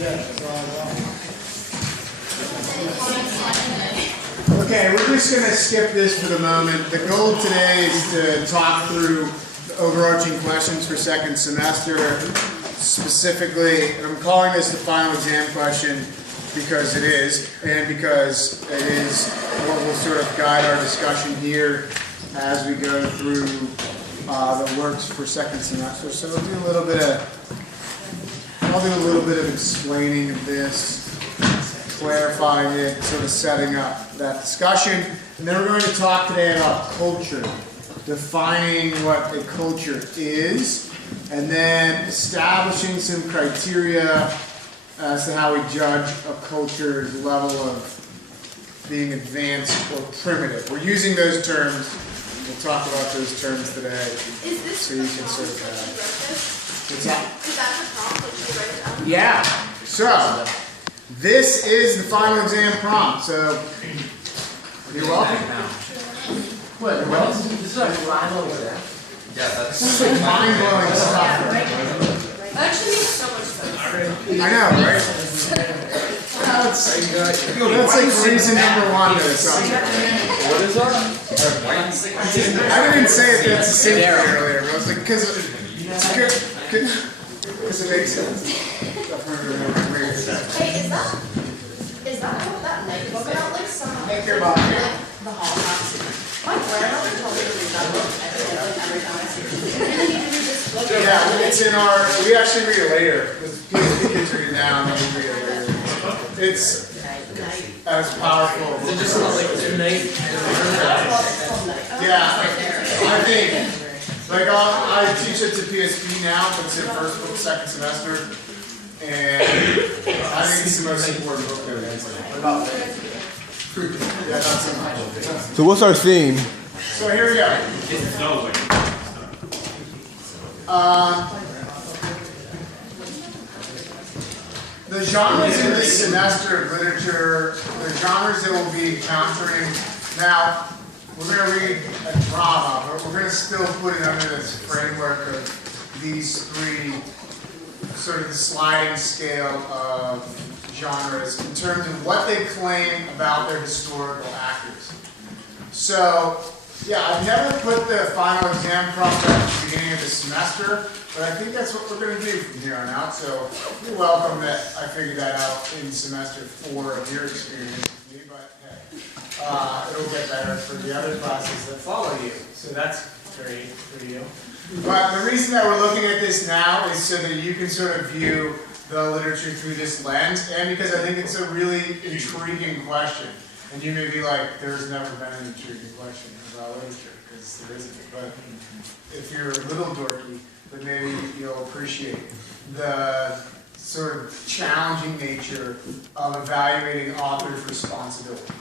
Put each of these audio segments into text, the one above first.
Okay, we're just going to skip this for the moment. The goal today is to talk through the overarching questions for second semester. Specifically, and I'm calling this the final exam question because it is, and because it is what will sort of guide our discussion here as we go through the works for second semester. So I'll do a little bit of explaining of this, clarifying it, sort of setting up that discussion. And then we're going to talk today about culture, defining what a culture is, and then establishing some criteria as to how we judge a culture's level of being advanced or primitive. We're using those terms. We'll talk about those terms today. Is this so you can sort of Is that the prompt that you write down? Yeah. So this is the final exam prompt. So you're welcome. What? You're welcome. This is like line over there. Yeah, This is like mind-blowing stuff. That actually makes so much sense. I know, right? That's like reason number one to this subject. What is that? I didn't say it that succinctly earlier, but I was like, because it makes sense. Hey, is that what that night book about, like, some Make your body. the Holocaust? My grandmother told me to read that book every time I see it. And then you can read this book. Yeah, it's in our, we actually read it later. The kids read it now, and then we read it later. It's as powerful. Is it just like tonight? Yeah, I think, like, I teach it to PSP now, but it's in first book, second semester, and I think it's the most important book there is. What about that? Yeah, not so much. So what's our theme? So here we go. The genres in this semester of literature, the genres that we'll be encountering. Now, we're going to read a drama, but we're going to still put it under this framework of these three, sort of the sliding scale of genres in terms of what they claim about their historical actors. So, yeah, I've never put the final exam prompt at the beginning of the semester, but I think that's what we're going to do from here on out. So you're welcome that I figured that out in semester 4 of your experience with me, but hey, it'll get better for the other classes that follow you. So that's great for you. But the reason that we're looking at this now is so that you can sort of view the literature through this lens, and because I think it's a really intriguing question. And you may be like, there's never been an intriguing question about literature, because there isn't. But if you're a little dorky, then maybe you'll appreciate the sort of challenging nature of evaluating authors' responsibility.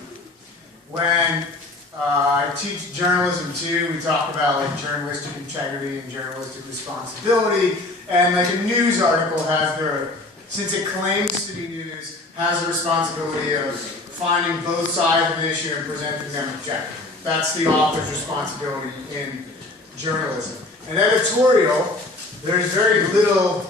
When I teach journalism too, we talk about like journalistic integrity and journalistic responsibility, and like a news article has their, since it claims to be news, has the responsibility of finding both sides of an issue and presenting them objectively. That's the author's responsibility in journalism. In editorial, there's very little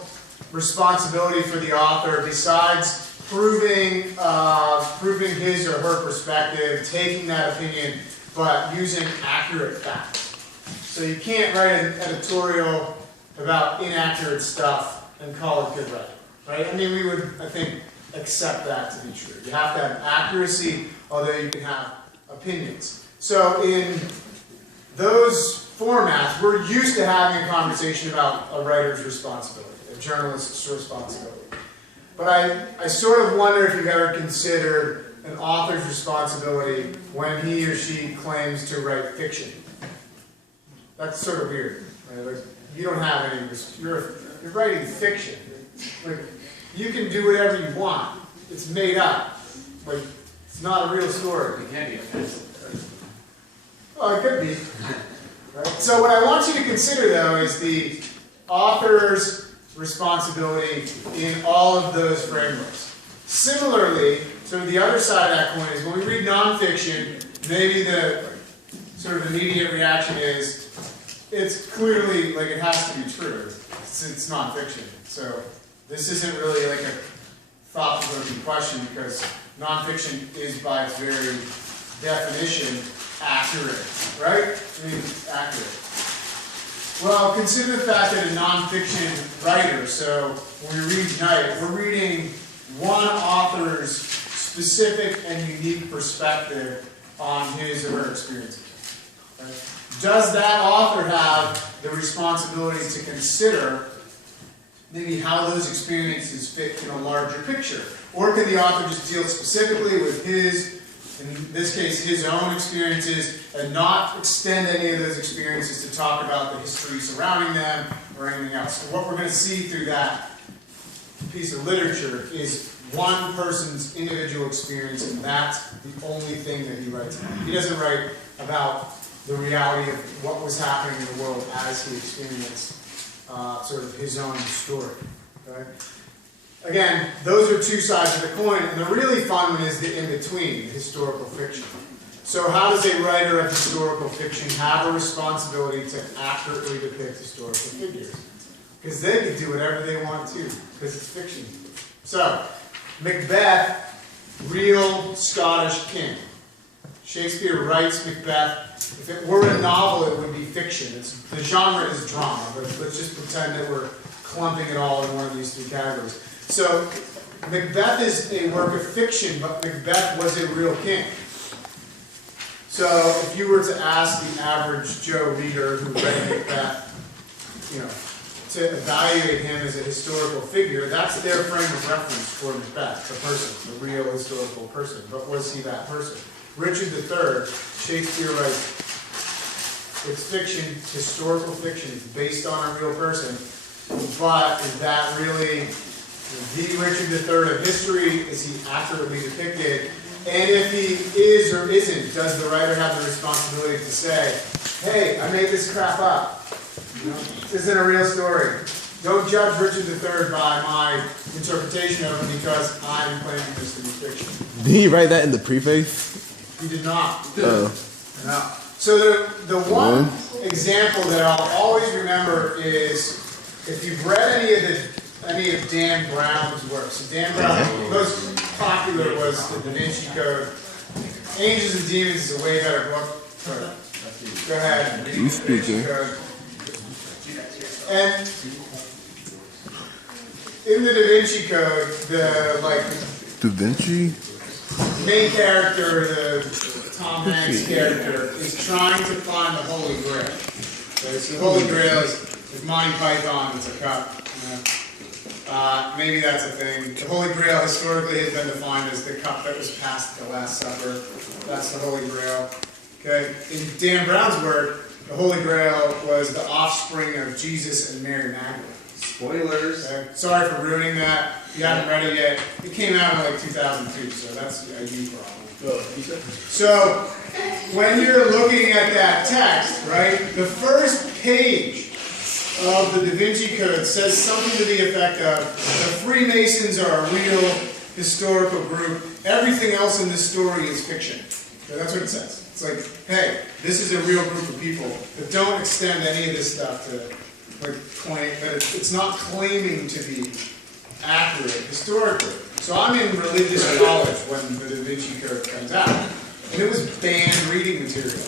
responsibility for the author besides proving his or her perspective, taking that opinion, but using accurate facts. So you can't write an editorial about inaccurate stuff and call it good writing, right? I mean, we would, I think, accept that to be true. You have to have accuracy, although you can have opinions. So in those formats, we're used to having a conversation about a writer's responsibility, a journalist's responsibility. But I sort of wonder if you've ever considered an author's responsibility when he or she claims to write fiction. That's sort of weird. Right? Like, you don't have any, you're writing fiction. Like, you can do whatever you want. It's made up. Like, it's not a real story. It can be offensive. Well, it could be. Right? So what I want you to consider, though, is the author's responsibility in all of those frameworks. Similarly, sort of the other side of that coin is when we read nonfiction, maybe the sort of immediate reaction is, it's clearly, like, it has to be true. It's nonfiction. So this isn't really like a thought was going to be questioned because nonfiction is by its very definition accurate, right? I mean, accurate. Well, consider the fact that a nonfiction writer, so when we read tonight, we're reading one author's specific and unique perspective on his or her experiences. Right? Does that author have the responsibility to consider maybe how those experiences fit in a larger picture? Or can the author just deal specifically with his, in this case, his own experiences and not extend any of those experiences to talk about the history surrounding them or anything else? So what we're going to see through that piece of literature is one person's individual experience, and that's the only thing that he writes about. He doesn't write about the reality of what was happening in the world as he experienced sort of his own story. Okay? Again, those are two sides of the coin, and the really fun one is the in-between, the historical fiction. So how does a writer of historical fiction have a responsibility to accurately depict historical figures? Because they can do whatever they want to, because it's fiction. So, Macbeth, real Scottish king. Shakespeare writes Macbeth. If it were a novel, it would be fiction. The genre is drama, but let's just pretend that we're clumping it all in one of these three categories. So, Macbeth is a work of fiction, but Macbeth was a real king. So, if you were to ask the average Joe reader who read Macbeth, to evaluate him as a historical figure, that's their frame of reference for Macbeth, the person, the real historical person. But was he that person? Richard III, Shakespeare writes, it's fiction, historical fiction, it's based on a real person, but is that really the Richard III of history? Is he accurately depicted? And if he is or isn't, does the writer have the responsibility to say, hey, I made this crap up. This isn't a real story. Don't judge Richard III by my interpretation of him because I'm claiming this to be fiction. Did he write that in the preface? He did not. Oh. No. So the one example that I'll always remember is if you've read any of Dan Brown's works. So Dan Brown, most popular was the Da Vinci Code. Angels and Demons is a way better book. Go ahead. You speaking? And in the Da Vinci Code, the Da Vinci? main character, the Tom Hanks character, is trying to find the Holy Grail. Okay, so the Holy Grail is Monty Python, it's a cup. Maybe that's a thing. The Holy Grail historically has been defined as the cup that was passed at the Last Supper. That's the Holy Grail. Okay, in Dan Brown's work, the Holy Grail was the offspring of Jesus and Mary Magdalene. Spoilers. Okay? Sorry for ruining that. If you haven't read it yet, it came out in 2002, so that's a you problem. So, when you're looking at that text, right, the first page of the Da Vinci Code says something to the effect of, the Freemasons are a real historical group. Everything else in this story is fiction. So that's what it says. It's like, hey, this is a real group of people, but don't extend any of this stuff to claim that it's not claiming to be accurate historically. So I'm in religious college when the Da Vinci Code comes out, and it was banned reading material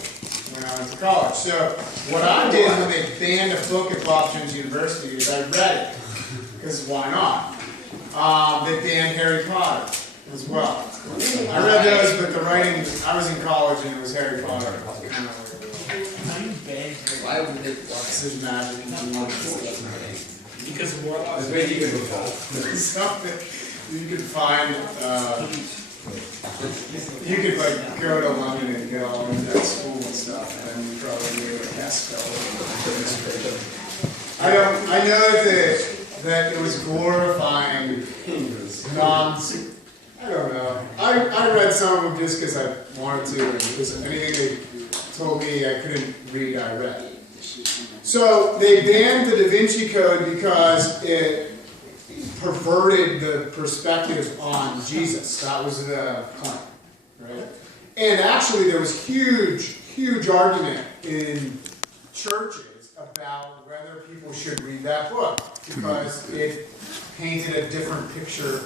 when I went to college. So what I did when they banned a book at Bob Jones University is I read it, because why not? They banned Harry Potter as well. I read those, but the writing, I was in college and it was Harry Potter. Kind of Why would they want this is magic and demons and stuff. Because of warlocks. Maybe you can recall. Something you could find, you could go to London and get all into that school and stuff, and then you probably do a test. I know that it was glorifying I don't know. I read some of them just because I wanted to, and because anything they told me I couldn't read, I read. So they banned the Da Vinci Code because it perverted the perspective on Jesus. That was the claim, right? And actually there was huge argument in churches about whether people should read that book because it painted a different picture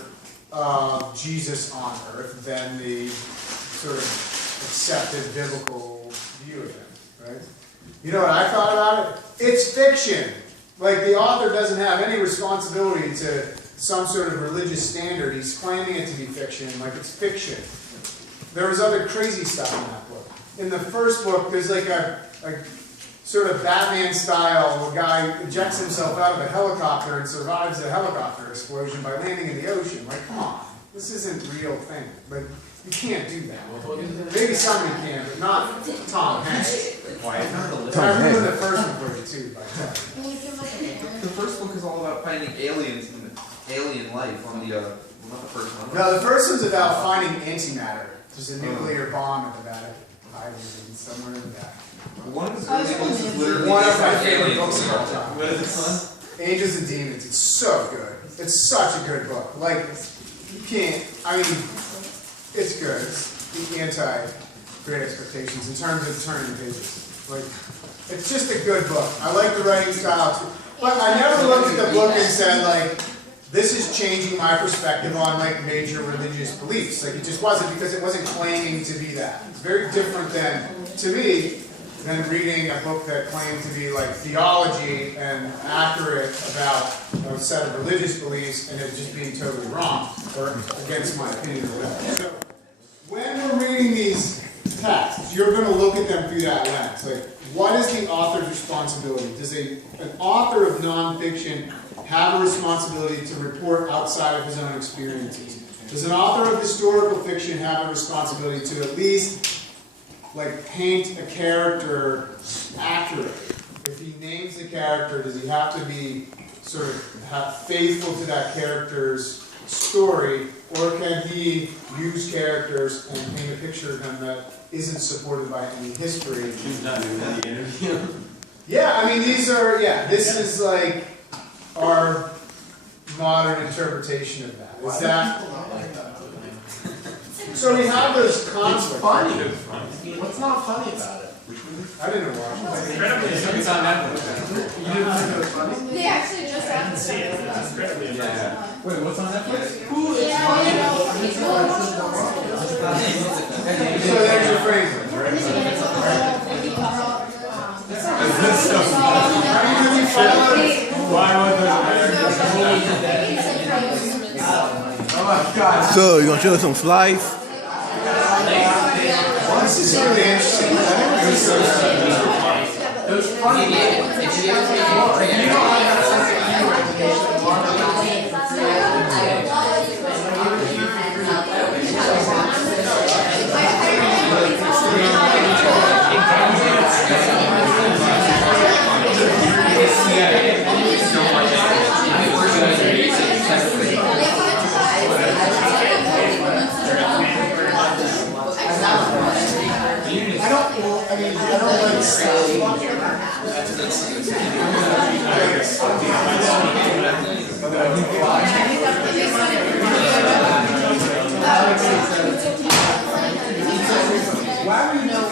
of Jesus on earth than the sort of accepted biblical view of him, right? You know what I thought about it? It's fiction. Like, the author doesn't have any responsibility to some sort of religious standard. He's claiming it to be fiction, like it's fiction. There was other crazy stuff in that book. In the first book, there's like a sort of Batman style, a guy ejects himself out of a helicopter and survives the helicopter explosion by landing in the ocean. Like, come on, this isn't a real thing. Like, you can't do that. Maybe somebody can, but not Tom Hanks. Why? And I ruined the first one for you too, by telling you. The first book is all about finding aliens and alien life on the, not the first one. No, the first one's about finding antimatter. There's a nuclear bomb at the Vatican Island somewhere in the back. One of his early books is literally One of based my on favorite aliens. books of all time. What is it, son? Angels and Demons. It's so good. It's such a good book. Like, you can't, I mean, it's good. It's the anti-Great Expectations in terms of turning the pages. Like, it's just a good book. I like the writing style too. But I never looked at the book and said, like, this is changing my perspective on, like, major religious beliefs. Like, it just wasn't, because it wasn't claiming to be that. It's very different than, to me, than reading a book that claimed to be, like, theology and accurate about a set of religious beliefs and it just being totally wrong or against my opinion or whatever. So, when we're reading these texts, you're going to look at them through that lens. Like, what is the author's responsibility? Does an author of nonfiction have a responsibility to report outside of his own experiences? Does an author of historical fiction have a responsibility to at least, like, paint a character accurately? If he names the character, does he have to be sort of faithful to that character's story, or can he use characters and paint a picture of them that isn't supported by any history? He's not doing the interview. Yeah, I mean, these are, this is like our modern interpretation of that. Is that? So we have those conflicts. Funny. What's not funny about it? I didn't watch it. It's on Netflix. You didn't think it was funny? They actually just asked us. Yeah. Wait, what's on Netflix? So there's your phrase. Why was Oh my God. So, you gonna show us some slides? This is really interesting. I think we're so It was funny. I don't like stuff.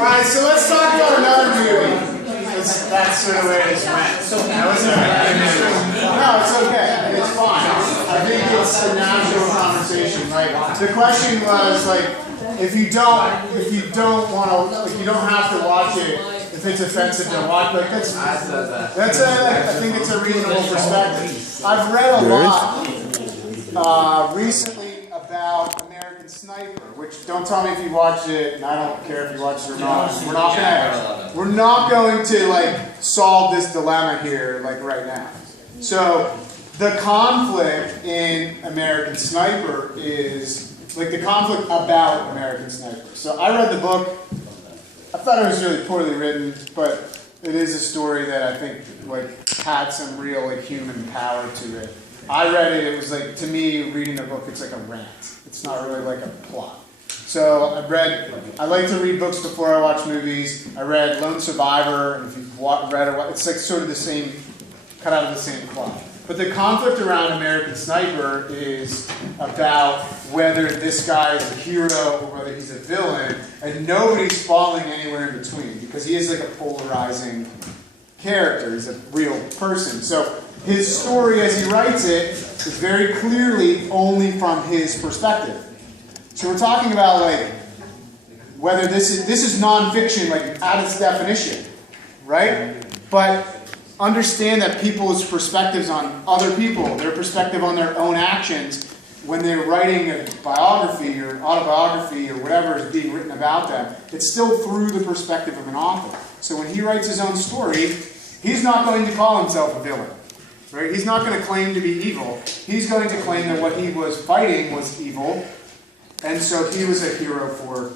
Alright, so let's talk about another movie. That's sort of where this went. That was no, it's okay. It's fine. I think it's a natural conversation. Like, the question was, like, if you don't want to, like, you don't have to watch it if it's offensive to watch. Like, I think it's a reasonable perspective. I've read a lot recently about American Sniper, which, don't tell me if you watched it, and I don't care if you watched it or not. We're not going to, like, solve this dilemma here, like, right now. So the conflict in American Sniper is, like, the conflict about American Sniper. So I read the book. I thought it was really poorly written, but it is a story that I think, like, had some real, like, human power to it. I read it. It was like, to me, reading the book, it's like a rant. It's not really like a plot. So I like to read books before I watch movies. I read Lone Survivor, and if you've read it, it's like sort of the same, cut out of the same cloth. But the conflict around American Sniper is about whether this guy is a hero or whether he's a villain, and nobody's falling anywhere in between, because he is like a polarizing character. He's a real person. So his story, as he writes it, It's very clearly only from his perspective. So we're talking about like whether this is nonfiction, like at its definition, right? But understand that people's perspectives on other people, their perspective on their own actions, when they're writing a biography or autobiography or whatever is being written about them, it's still through the perspective of an author. So when he writes his own story, he's not going to call himself a villain. Right? He's not going to claim to be evil. He's going to claim that what he was fighting was evil, and so he was a hero for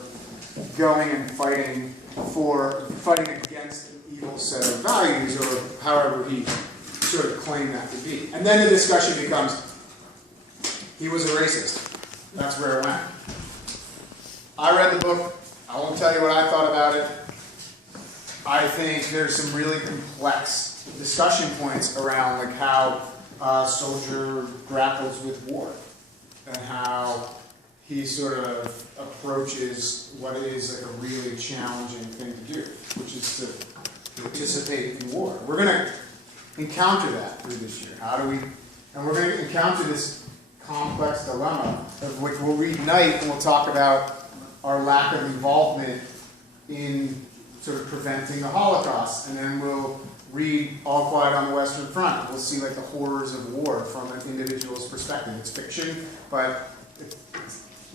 going and fighting against an evil set of values, or however he sort of claimed that to be. And then the discussion becomes, he was a racist. That's where it went. I read the book. I won't tell you what I thought about it. I think there's some really complex discussion points around like how a soldier grapples with war and how he sort of approaches what is like a really challenging thing to do, which is to participate in war. We're going to encounter that through this year. And we're going to encounter this complex dilemma of which we'll read Night and we'll talk about our lack of involvement in sort of preventing the Holocaust, and then we'll read All Quiet on the Western Front. We'll see like the horrors of war from an individual's perspective. It's fiction, but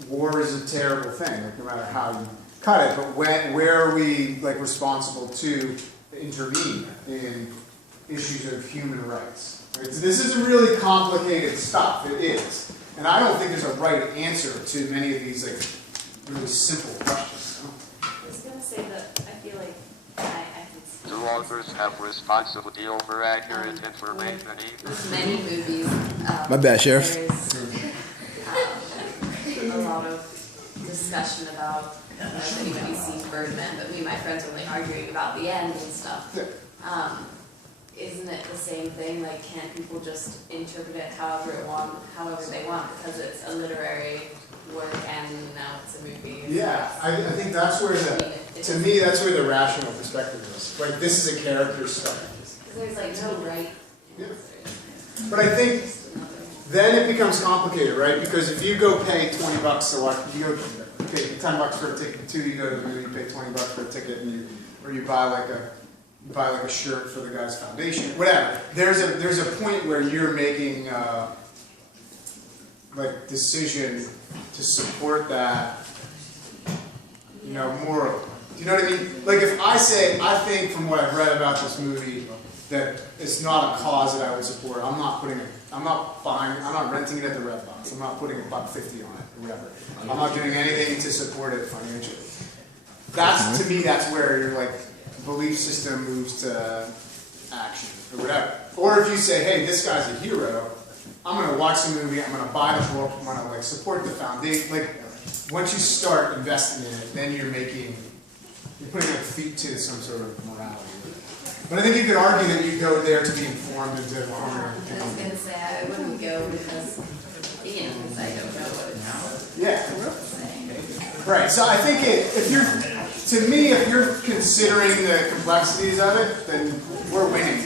war is a terrible thing, like no matter how you cut it. But where are we like responsible to intervene in issues of human rights? Right? So this is really complicated stuff. It is, and I don't think there's a right answer to many of these like really simple questions. I was going to say that I feel like I can see. Do authors have responsibility over accurate information? With many movies, My bad, Sheriff. there's a lot of discussion about, I don't know if anybody's seen Birdman, but me and my friends were like arguing about the end and stuff. Isn't it the same thing? Like, can't people just interpret it however they want, because it's a literary work and now it's a movie? Yeah, I think that's where to me, that's where the rational perspective is. Like, this is a character study. Because there's like no right. Yeah. But I think then it becomes complicated, right? Because if you go pay $20 to watch, you go pay $10 for a ticket. Two, you go to the movie, you pay $20 for a ticket, and you buy like a shirt for the guy's foundation, whatever. There's a point where you're making like decision to support that, you know, morally. Do you know what I mean? Like if I say, I think from what I've read about this movie that it's not a cause that I would support, I'm not renting it at the Red Box. I'm not putting $1.50 on it or whatever. I'm not doing anything to support it financially. To me, that's where your like belief system moves to action or whatever. Or if you say, hey, this guy's a hero, I'm going to watch the movie, I'm going to buy the book, I'm going to like support the foundation. Like once you start investing in it, then you're putting like feet to some sort of morality. But I think you could argue that you go there to be informed and to form your own I was opinion. going to say I wouldn't go because I don't know what it's Yeah. saying. Right. So I think if you're considering the complexities of it, then we're winning.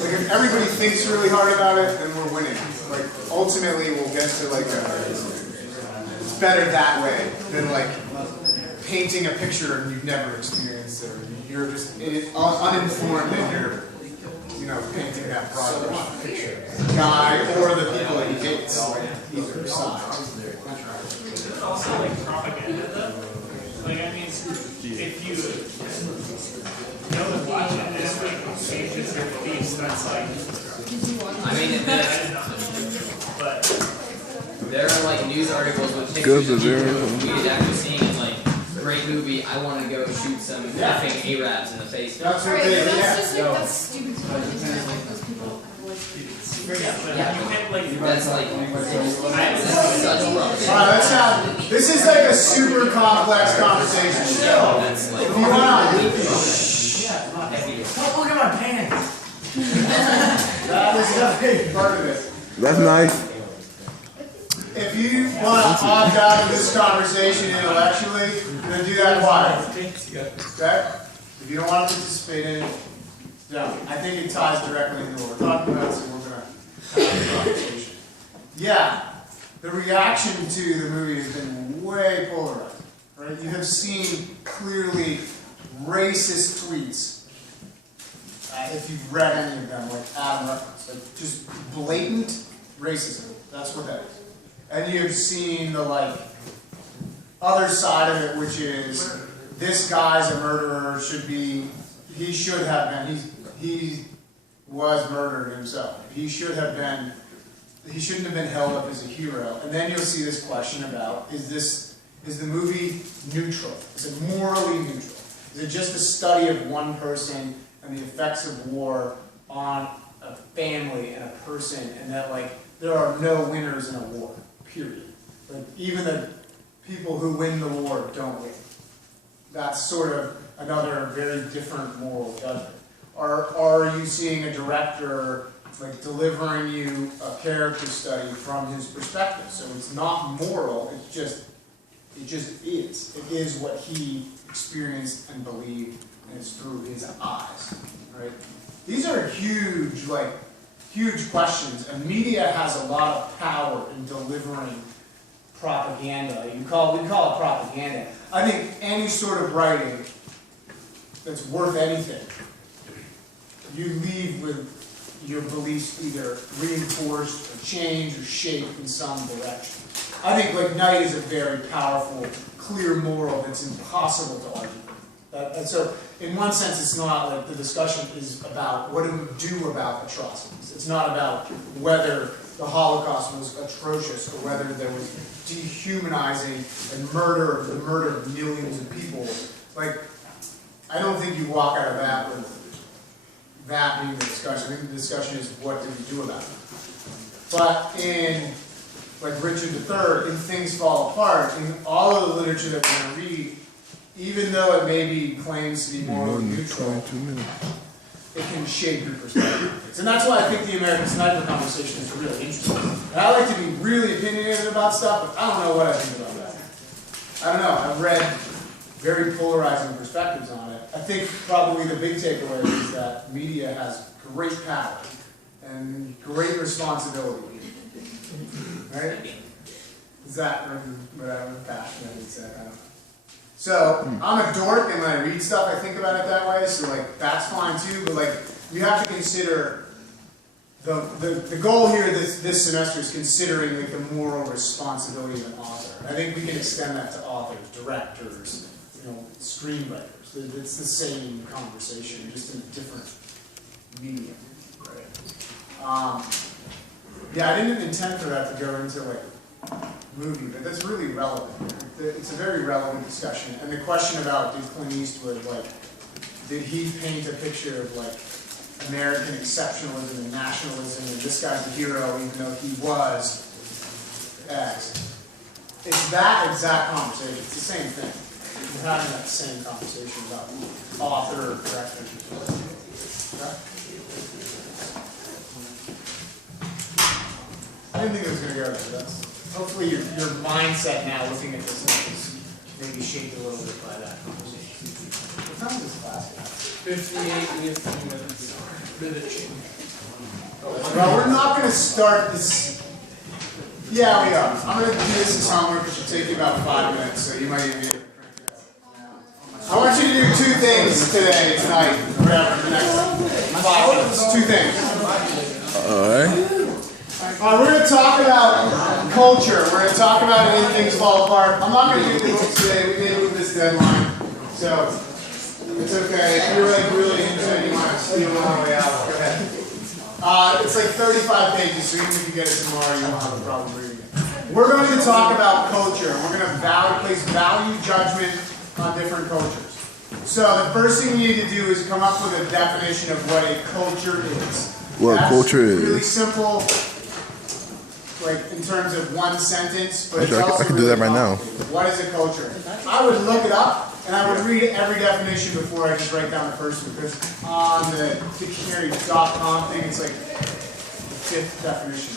Like if everybody thinks really hard about it, then we're winning. Like ultimately we'll get to like it's better that way than like painting a picture and you've never experienced it, or you're just uninformed and you're painting that broad brush picture. Guy or the people that he hates, like either side. It's also like propaganda though. Like I mean, if you know to watch it, this like changes your beliefs. That's like. I mean, But there are like news articles with Good, pictures of but people very- tweeted after seeing it, like, great movie, I want to go shoot some effing Arabs in the face. That's what Alright, they, but yeah. that's just like that's stupid to put on the internet, like those people have like yeah, but Yeah. you can't like. That's like, I- such rubbish. Alright, let's have, this is like a super complex conversation. That's like, If you want, Oh, look at my pants. that is a big part of it. That's nice. If you want to opt out of this conversation intellectually, then do that quietly. Okay? If you don't want to participate in it, don't. I think it ties directly into what we're talking about, so we're going to have a conversation. yeah, the reaction to the movie has been way polarized, right? You have seen clearly racist tweets, if you've read any of them, like Adam referenced, like just blatant racism. That's what that is. And you've seen the like other side of it, which is this guy's a murderer, he should have been, he was murdered himself. He shouldn't have been held up as a hero. And then you'll see this question about, is the movie neutral? Is it morally neutral? Is it just a study of one person and the effects of war on a family and a person, and that like there are no winners in a war, period. Like even the people who win the war don't win. That's sort of another very different moral judgment. Are you seeing a director like delivering you a character study from his perspective? So it's not moral, it just is. It is what he experienced and believed, and it's through his eyes, right? These are huge questions, and media has a lot of power in delivering propaganda. We call it propaganda. I think any sort of writing that's worth anything, you leave with your beliefs either reinforced or changed or shaped in some direction. I think like Night is a very powerful, clear moral that's impossible to argue with. And so in one sense it's not like the discussion is about what do we do about atrocities. It's not about whether the Holocaust was atrocious or whether there was dehumanizing and the murder of millions of people. Like, I don't think you walk out of that with that being the discussion. I think the discussion is what do we do about it. But in like Richard III, in Things Fall Apart, in all of the literature that we're going to read, even though it maybe claims to be morally neutral, it can shape your perspective. And that's why I think the American Sniper conversation is really interesting. And I like to be really opinionated about stuff, but I don't know what I think about that. I don't know. I've read very polarizing perspectives on it. I think probably the big takeaway is that media has great power and great responsibility. Right? Is that what I would passionately say? I don't know. So, I'm a dork and when I read stuff I think about it that way, so like that's fine too, but like you have to consider the goal here this semester is considering like the moral responsibility of an author. I think we can extend that to authors, directors, screenwriters. It's the same conversation, just in a different medium. Right? Yeah, I didn't intend for that to go into like movie, but that's really relevant. It's a very relevant discussion. And the question about did Clint Eastwood, like, did he paint a picture of like American exceptionalism and nationalism, and this guy's a hero even though he was X? It's that exact conversation. It's the same thing. We're having that same conversation about author, director. Okay? I didn't think it was going to go there. Hopefully your mindset now looking at this is maybe shaped a little bit by that conversation. What time is this class? 58 minutes. Well, we're not going to start this. Yeah, we are. I'm going to do this as homework. It should take you about 5 minutes, so you might even be able to crank it out. I want you to do two things today, tonight, whatever, the next 5 minutes. Two things. Alright. We're going to talk about culture. We're going to talk about it when things fall apart. I'm not going to do the books today. We did move this deadline, so it's okay. If you're like really into it, you want to steal it on the way out, go ahead. It's like 35 pages, so even if you get it tomorrow, you won't have a problem reading it. We're going to talk about culture. We're going to place value judgment on different cultures. So the first thing you need to do is come up with a definition of what a culture is. What culture is? Really simple, like in terms of one sentence, but Actually, it's also I can do that right now. What is a culture? I would look it up, and I would read every definition before I just write down the first one, because on the dictionary.com thing, it's like the 5th definition.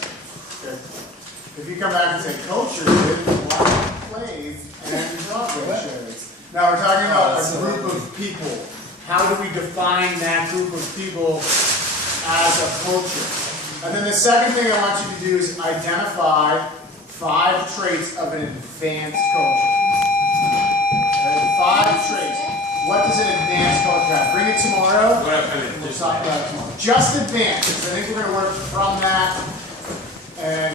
Okay. If you come back and say culture is plays and Broadway shows. Now we're talking about a group of people. How do we define that group of people as a culture? And then the second thing I want you to do is identify 5 traits of an advanced culture. Okay, 5 traits. What does an advanced culture have? Bring it tomorrow. We'll talk about it tomorrow. Just advanced, because I think we're going to work from that. And